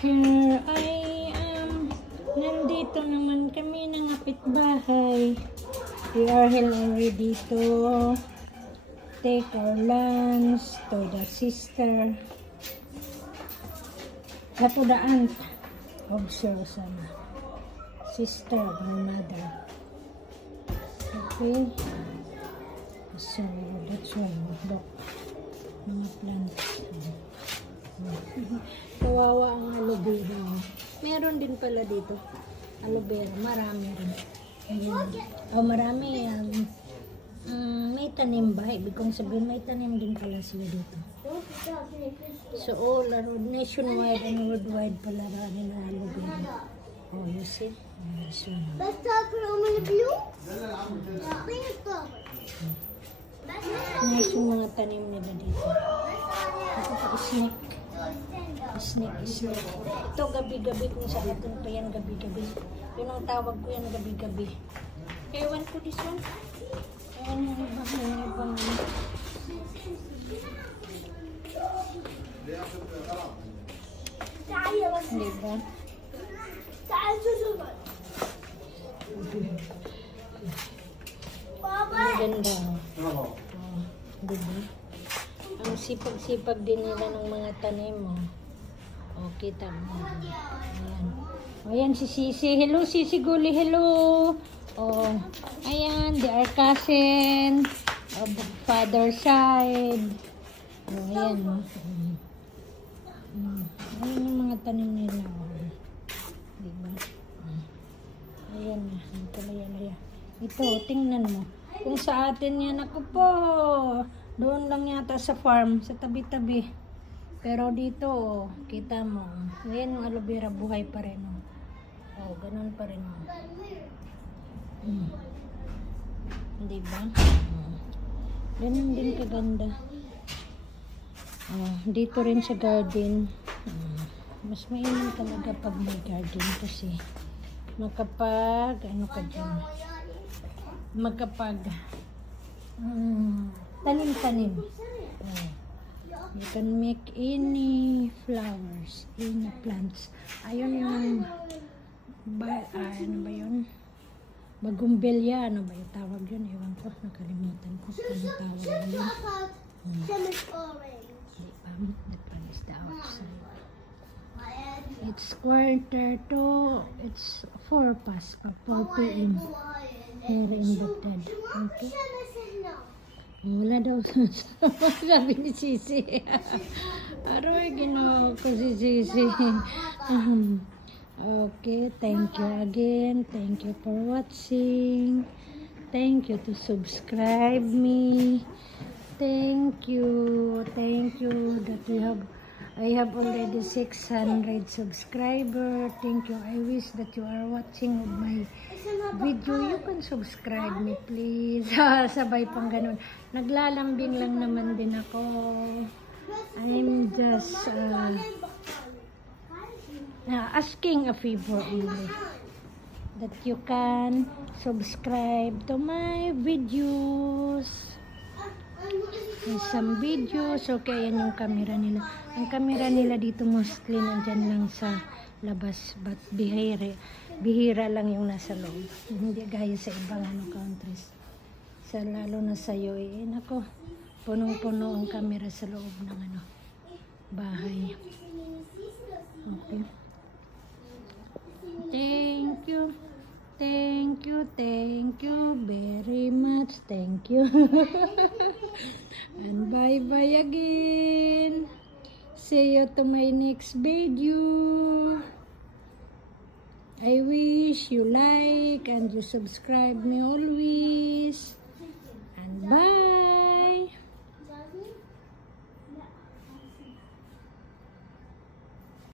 Here I am. Nandito naman kami ng kapitbahay. We are already to take our lunch to the sister. To the aunt of Sir Osama. Sister of my mother. Okay. So, that's why look. Mga plants. Kawawa ang aloe vera. Meron din pala dito. Aloe vera. Marami rin. Ayan. Oh, marami. May tanim ba? Ibig kong sabihin, may tanim din pala sila dito. So, all around, nationwide and worldwide pala rin ang aloe vera. Oh, you see? So, nice yung mga tanim nila dito. Ito pa, snake. Snake. Ito gabi-gabi kung saan ito pa yan gabi-gabi. Yun ang tawag ko yan gabi-gabi. Ewan ko this one. Ewan mo ba? Ewan mo. Diba? Ang ganda. Oh, diba? Ang sipag-sipag din nila ng mga tanim mo. Oh, kita mo. Ayan. O, ayan si Sisi. Hello, Sisi Guli. Hello. Oh, ayan. They are cousin of father side. Oh, ayan. Ayan yung mga tanim nila. Diba? Ayan. Ito, tingnan mo. Kung sa atin yan, ako po. Doon lang yata sa farm, sa tabi-tabi. Pero dito, oh, kita mo. Ayan yung aloe vera, buhay pa rin. Oh, ganun pa rin. Diba? Ganun din kaganda. Oh, dito rin sa garden. Mas mainam talaga pag may garden kasi makapag, ano ka dyan? Magkapag tanim-tanim. Oh. You can make any flowers, any plants. Ayun yung ano ba yun? Bagumbilya, ano ba yung tawag yun? Ewan ko, nakalimutan ko ano tawag yun. That one is the outside. It's 4:15. It's 4 past 4 p.m. Here in Baghdad. Okay. Wala daw. Sabi ni Sisi. Aroy, ginawa ko si Sisi. Okay, thank you again. Thank you for watching. Thank you to subscribe me. Thank you that I have already 600 subscribers. Thank you. I wish that you are watching my video. You can subscribe me, please. Sabay pang ganun. Naglalambing lang naman din ako. I'm just asking a favor only. That you can subscribe to my videos. Some videos. Okay, yan yung camera nila. Ang camera nila dito mostly nandyan lang sa labas. But bihira lang yung nasa loob. Hindi gaya sa ibang countries. Lalo na sa UAE. Nako, punong-puno ang camera sa loob ng bahay. Okay. Thank you very much. Thank you. And bye-bye again. See you to my next video. I wish you like and you subscribe me always.